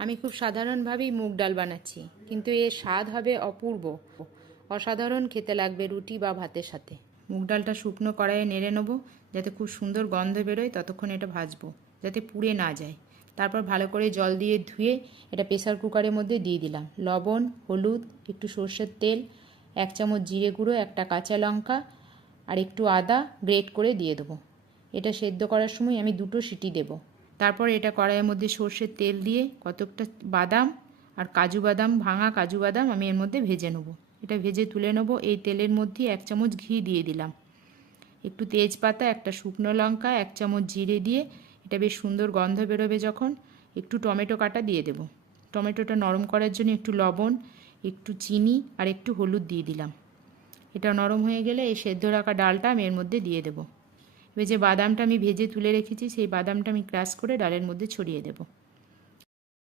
আমি খুব সাধারণভাবেই মুগ ডাল বানাচ্ছি, কিন্তু এর স্বাদ হবে অপূর্ব, অসাধারণ খেতে লাগবে রুটি বা ভাতের সাথে। মুগ ডালটা শুকনো কড়াইয়ে নেড়ে নেবো যাতে খুব সুন্দর গন্ধ বেরোয়, ততক্ষণ এটা ভাজবো যাতে পুড়ে না যায়। তারপর ভালো করে জল দিয়ে ধুয়ে এটা প্রেসার কুকারের মধ্যে দিয়ে দিলাম। লবণ, হলুদ, একটু সর্ষের তেল, 1 চামচ জিরে গুঁড়ো, একটা কাঁচা লঙ্কা আর একটু আদা গ্রেট করে দিয়ে দেবো। এটা সেদ্ধ করার সময় আমি 2টো সিটি দেব। তারপর এটা কড়াইয়ের মধ্যে সর্ষের তেল দিয়ে কতকটা বাদাম আর কাজু বাদাম, ভাঙা কাজু বাদাম আমি এর মধ্যে ভেজে নেব। এটা ভেজে তুলে নেব। এই তেলের মধ্যে 1 চামচ ঘি দিয়ে দিলাম, একটু তেজপাতা, একটা শুকনো লঙ্কা, 1 চামচ জিরে দিয়ে এটা বেশ সুন্দর গন্ধ বেরোবে যখন, একটু টমেটো কাটা দিয়ে দেব। টমেটোটা নরম করার জন্য একটু লবণ, একটু চিনি আর একটু হলুদ দিয়ে দিলাম। এটা নরম হয়ে গেলে এই সেদ্ধ রাখা ডালটা আমি এর মধ্যে দিয়ে দেব। এবার যে বাদামটা আমি ভেজে তুলে রেখেছি সেই বাদামটা আমি ক্রাশ করে ডালের মধ্যে ছড়িয়ে দেব।